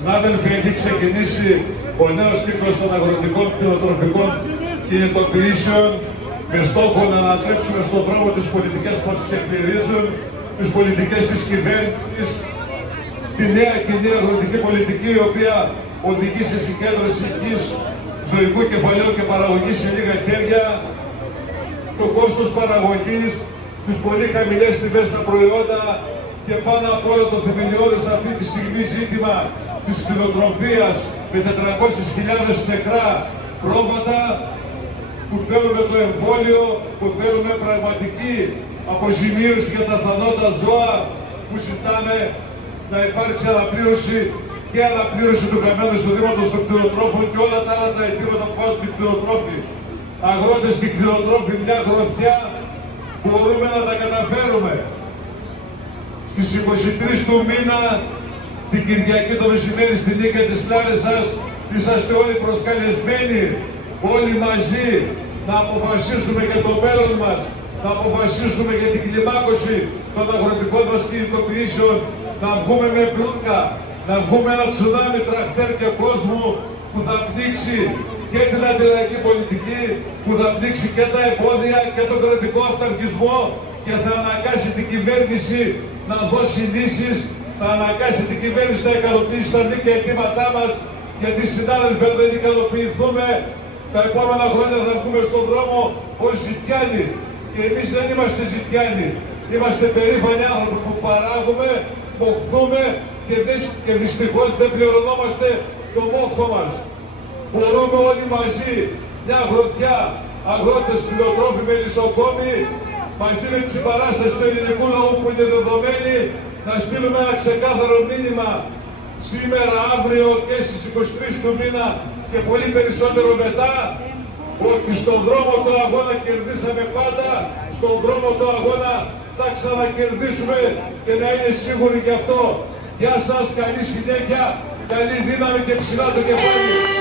Συνάδελφοι, έχει ξεκινήσει ο νέος κύκλος των αγροτικών κτηνοτροφικών κινητοποιήσεων με στόχο να ανατρέψουμε στον δρόμο τις πολιτικές που μας ξεκληρίζουν, τις πολιτικές της κυβέρνησης, τη νέα κοινή αγροτική πολιτική, η οποία οδηγεί σε συγκέντρωση γης, ζωικού κεφαλαίου και παραγωγής σε λίγα χέρια, το κόστος παραγωγής, τις πολύ χαμηλές τιμές στα προϊόντα και πάνω από όλα το θεμελιώδες αυτή τη στιγμή ζήτημα της κτηνοτροφίας με 400.000 νεκρά πρόβατα, που θέλουμε το εμβόλιο, που θέλουμε πραγματική αποζημίωση για τα θανότα ζώα, που ζητάμε να υπάρξει αναπλήρωση και αναπλήρωση του χαμένου εισοδήματος των κτηνοτρόφων και όλα τα άλλα τα αιτήματα που βάζουν οι κτηνοτρόφοι. Αγρότες και κτηνοτρόφοι, μια γροθιά μπορούμε να τα καταφέρουμε. Στις 23 του μήνα, την Κυριακή το μεσημέρι στη Νίκαια της Λάρισσας, είσαστε όλοι προσκαλεσμένοι, όλοι μαζί, να αποφασίσουμε για το μέλλον μας, να αποφασίσουμε για την κλιμάκωση των αγροτικών μας κινητοποιήσεων, να βγούμε με πλούκα, να βγούμε ένα τσουνάμι τρακτέρ και κόσμο που θα πνίξει και την αντιλαϊκή πολιτική, που θα πνίξει και τα εμπόδια και τον κρατικό αυταρχισμό και θα αναγκάσει την κυβέρνηση να δώσει λύσεις, θα αναγκάσει την κυβέρνηση να ικανοποιήσει τα δίκαια αιτήματά μας, γιατί συνάδελφοι, αν δεν ικανοποιηθούμε, τα επόμενα χρόνια θα βγούμε στον δρόμο ως ζητιάνοι. Και εμείς δεν είμαστε ζητιάνοι. Είμαστε περήφανοι άνθρωποι που παράγουμε, μοχθούμε και δυστυχώς δεν πληρωνόμαστε το μόχθο μας. Μπορούμε όλοι μαζί, μια γροθιά, αγρότες, κτηνοτρόφοι, μελισσοκόμοι, μαζί με τη συμπαράσταση του ελληνικού λαού που είναι δεδομένη, να στείλουμε ένα ξεκάθαρο μήνυμα σήμερα, αύριο και στις 23 του μήνα και πολύ περισσότερο μετά, ότι στον δρόμο του αγώνα κερδίσαμε πάντα, στον δρόμο του αγώνα θα ξανακερδίσουμε και να είναι σίγουροι γι' αυτό. Γεια σας, καλή συνέχεια, καλή δύναμη και ψηλά το κεφάλι.